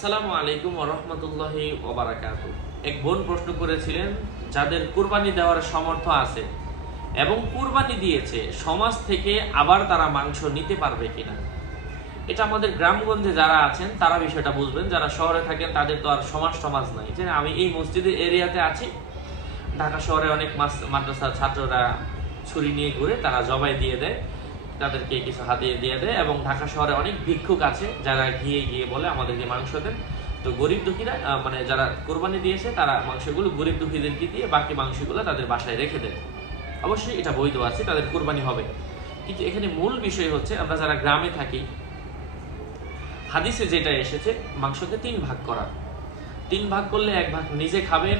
আসসালামু আলাইকুম রহমতুল্লাহি ওবারাকাতু এক বোন প্রশ্ন করেছিলেন, যাদের কুরবানি দেওয়ার সামর্থ্য আছে এবং কুরবানি দিয়েছে, সমাজ থেকে আবার তারা মাংস নিতে পারবে কিনা? এটা আমাদের গ্রামগঞ্জে যারা আছেন, তারা বিষয়টা বুঝবেন। যারা শহরে থাকেন, তাদের তো আর সমাজ সমাজ নাই। যে আমি এই মসজিদের এরিয়াতে আছি, ঢাকা শহরে অনেক মাদ্রাসার ছাত্ররা ছুরি নিয়ে ঘুরে তারা জবাই দিয়ে দেয়। তাদেরকে কিছু হাতিয়ে দিয়ে দেয় এবং ঢাকা শহরে অনেক ভিক্ষুক আছে যারা গিয়ে গিয়ে বলে আমাদেরকে মাংস দেন। তো গরিব দুঃখীরা মানে যারা কোরবানি দিয়েছে, তারা মাংসগুলো গরিব দুঃখীদেরকে দিয়ে বাকি মাংসগুলো তাদের বাসায় রেখে দেয়। অবশ্যই এটা বৈধ আছে, তাদের কোরবানি হবে। কিন্তু এখানে মূল বিষয় হচ্ছে, আমরা যারা গ্রামে থাকি, হাদিসে যেটা এসেছে, মাংসকে তিন ভাগ করা। তিন ভাগ করলে এক ভাগ নিজে খাবেন,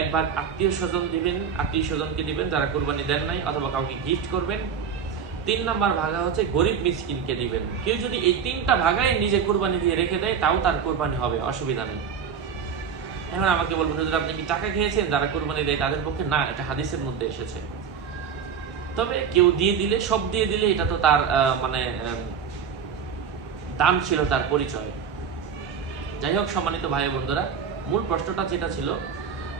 এক ভাগ আত্মীয় স্বজন দিবেন, আত্মীয় স্বজনকে দিবেন, যারা কোরবানি দেন নাই অথবা কাউকে গিফট করবেন। তিন নাম্বার ভাগা হচ্ছে গরিব মিসকিনকে দিবেন। কেউ যদি এই তিনটা ভাগায় নিজে কোরবানি দিয়ে রেখে দেয়, তাও তার কোরবানি হবে, অসুবিধা নেই। এখন আমাকে বলবেন, হুজুর, আপনি কি টাকা খেয়েছেন? যারা কোরবানি দেয় তাদের পক্ষে না, এটা হাদিসের মধ্যে এসেছে। তবে কেউ দিয়ে দিলে, সব দিয়ে দিলে এটা তো তার মানে দান ছিল তার পরিচয়। যাই হোক, সম্মানিত ভাই বন্ধুরা, মূল প্রশ্নটা যেটা ছিল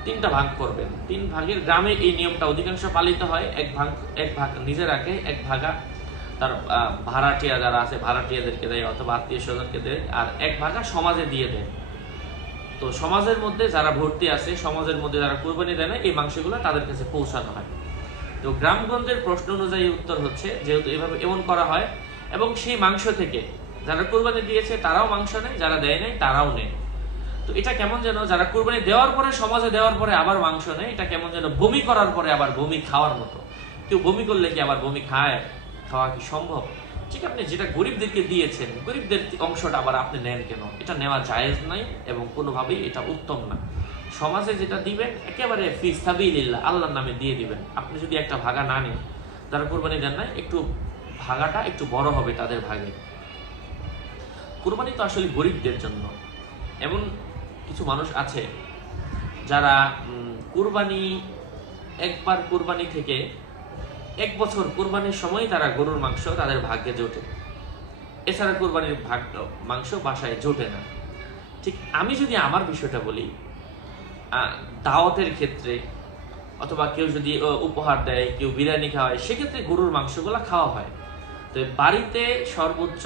তিনটা ভাগ করবেন। তিন ভাগের গ্রামে এই নিয়মটা অধিকাংশ পালিত হয়। এক ভাগ এক ভাগ নিজে রাখে এক ভাগা তার ভাড়াটিয়া যারা আছে, ভাড়াটিয়াদেরকে দেয় অথবা আত্মীয় স্বজনকে দেয় আর এক ভাগা সমাজে দিয়ে দেয়। তো সমাজের মধ্যে যারা ভর্তি আছে, সমাজের মধ্যে যারা কুরবানি দেয় না, এই মাংসগুলো তাদের কাছে পৌঁছানো হয়। তো গ্রামগঞ্জের প্রশ্ন অনুযায়ী উত্তর হচ্ছে, যেহেতু এভাবে এমন করা হয়, এবং সেই মাংস থেকে যারা কোরবানি দিয়েছে, তারাও মাংস নেয়, যারা দেয় নাই, তারাও নেয়। তো এটা কেমন যেন, যারা কোরবানি দেওয়ার পরে, সমাজে দেওয়ার পরে আবার মাংস নেয়, এটা কেমন যেন বমি করার পরে আবার বমি খাওয়ার মতো। কেউ বমি করলে কি আবার বমি খায়? খাওয়া কি সম্ভব? ঠিক আপনি যেটা গরিবদেরকে দিয়েছেন, গরিবদের অংশটা আবার আপনি নেন কেন? এটা নেওয়া জায়েজ নাই এবং কোনোভাবেই এটা উত্তম না। সমাজে যেটা দিবেন, একেবারে ফি সাবিলিল্লাহ, আল্লাহর নামে দিয়ে দিবেন। আপনি যদি একটা ভাগা না নেন, যারা কোরবানি দেন না একটু ভাগাটা একটু বড় হবে তাদের ভাগে। কোরবানি তো আসলে গরিবদের জন্য। এমন কিছু মানুষ আছে যারা কুরবানি, একবার কুরবানি থেকে এক বছর কুরবানির সময় তারা গরুর মাংস তাদের ভাগ্যে জোটে। এছাড়া কুরবানির ভাগ মাংস বাসায় জোটে না। ঠিক আমি যদি আমার বিষয়টা বলি দাওয়াতের ক্ষেত্রে অথবা কেউ যদি উপহার দেয়, কেউ বিরিয়ানি খাওয়ায়, সেক্ষেত্রে গরুর মাংসগুলো খাওয়া হয়। তো বাড়িতে সর্বোচ্চ,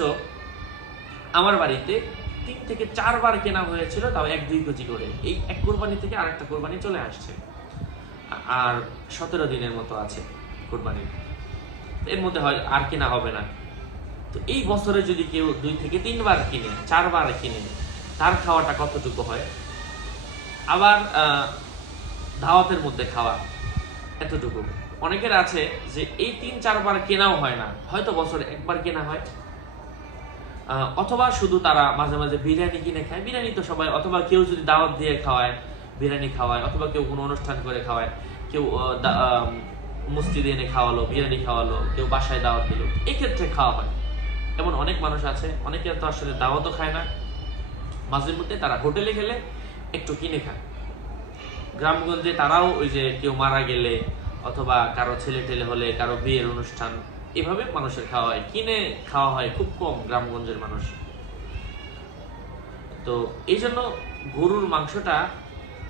আমার বাড়িতে তিন থেকে চারবার কেনা হয়েছিল, তাও এক দুই কেজি করে। এই এক কোরবানি থেকে আরেকটা কোরবানি চলে আসছে। আর সতেরো দিনের মতো আছে কোরবানি। এর মধ্যে হয় আর কেনা হবে না। তো এই বছরে যদি কেউ দুই থেকে তিনবার কিনে, চারবার কিনে, তার খাওয়াটা কতটুকু হয়? আবার দাওয়াতের মধ্যে খাওয়া এতটুকু। অনেকের আছে যে এই তিন চারবার কেনাও হয় না। হয়তো বছরে একবার কেনা হয়। অথবা শুধু তারা মাঝে মাঝে বিরিয়ানি কিনে খায়। বিরিয়ানি তো সবাই অথবা কেউ যদি দাওয়াত দিয়ে খাওয়ায়, বিরিয়ানি খাওয়ায়, অথবা কেউ কোনো অনুষ্ঠান করে খাওয়ায়, কেউ মসজিদে এনে খাওয়ালো, বিরিয়ানি খাওয়ালো, কেউ বাসায় দাওয়াত দিল এই ক্ষেত্রে খাওয়া হয়। এমন অনেক মানুষ আছে, অনেকে তো আসলে দাওয়াতও খায় না। মাঝে মধ্যে তারা হোটেলে গেলে একটু কিনে খায়। গ্রামগঞ্জে তারাও ওই যে কেউ মারা গেলে, অথবা কারও ছেলে টেলে হলে কারও বিয়ের অনুষ্ঠান এভাবে মানুষের খাওয়া হয়। কিনে খাওয়া হয় খুব কম গ্রামগঞ্জের মানুষ। তো এই জন্য গরুর মাংসটা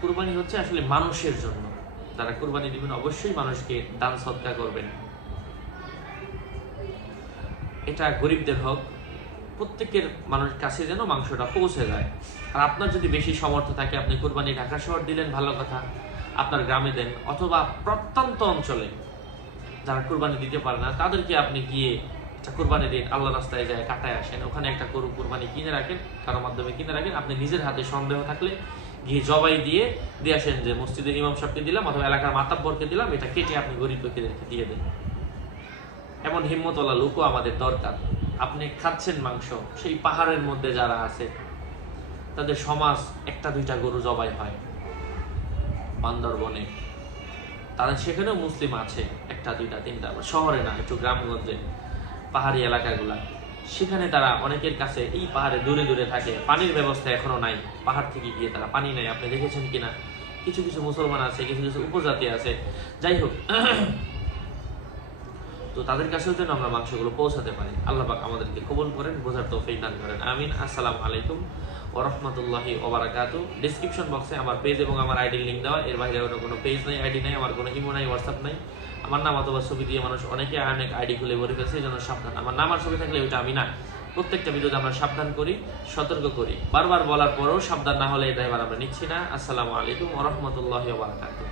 কুরবানি হচ্ছে আসলে মানুষের জন্য। যারা কুরবানি দিবেন অবশ্যই মানুষকে দান সৎকার করবেন। এটা গরিবদের হোক। প্রত্যেকের মানুষ কাছে যেন মাংসটা পৌঁছে যায়। আর আপনার যদি বেশি সামর্থ্য থাকে, আপনি কোরবানি ঢাকা শহর দিলেন, ভালো কথা। আপনার গ্রামে দেন অথবা প্রত্যন্ত অঞ্চলে যারা কোরবানি দিতে পারে না, তাদেরকে আপনি গিয়ে একটা কোরবানি দিন। আল্লাহ রাস্তায় যায়, কাটায় আসেন। ওখানে একটা গরু কোরবানি কিনে রাখেন কারোর মাধ্যমে কিনে রাখেন। আপনি নিজের হাতে সন্দেহ থাকলে গিয়ে জবাই দিয়ে দিয়ে আসেন যে, মসজিদের ইমাম সাহেবকে দিলাম অথবা এলাকার মাতাব্বরকে দিলাম, এটা কেটে আপনি গরিব লোকেদেরকে দিয়ে দেন। এমন হিম্মতওয়ালা লোকও আমাদের দরকার। আপনি খাচ্ছেন মাংস, সেই পাহাড়ের মধ্যে যারা আছে, তাদের সমাজ একটা দুইটা গরু জবাই হয়। বান্দরবনে তাদের সেখানেও মুসলিম আছে, একটা, দুইটা, তিনটা শহরে না, একটু গ্রামগঞ্জে, পাহাড়ি এলাকাগুলা। সেখানে তারা অনেকের কাছে এই পাহাড়ে দূরে দূরে থাকে, পানির ব্যবস্থা এখনও নাই, পাহাড় থেকে গিয়ে তারা পানি নেয়, আপনি দেখেছেন কিনা? কিছু কিছু মুসলমান আছে, কিছু কিছু উপজাতি আছে। যাই হোক তো তো তাদের কাছেও যেন আমরা মাংসগুলো পৌঁছাতে পারি। আল্লাহ পাক আমাদেরকে কবুল করেন, বোঝার তৌফিক দান করেন। আমিন। আসসালামু আলাইকুম ওয়া রাহমাতুল্লাহি ওয়া বারাকাতু ডেসক্রিপশন বক্সে আমার পেজ এবং আমার আইডি লিঙ্ক দেওয়া। এর বাইরে অন্য কোনো পেজ নেই আইডি নেই, আমার কোনো ইমো নাই হোয়াটসঅ্যাপ নাই। আমার নাম অথবা ছবি দিয়ে মানুষ অনেকে অনেক আইডি খুলে ভরে ফেলছে জন্য সাবধান। আমার নাম আর ছবি থাকলে ওইটা আমি না। প্রত্যেকটা ভিডিওতে আমরা সাবধান করি, সতর্ক করি। বারবার বলার পরেও সাবধান না হলে এটা এবার আমরা নিচ্ছি না। আসসালামু আলাইকুম ওয়া রাহমাতুল্লাহি ওয়া বারাকাতুহু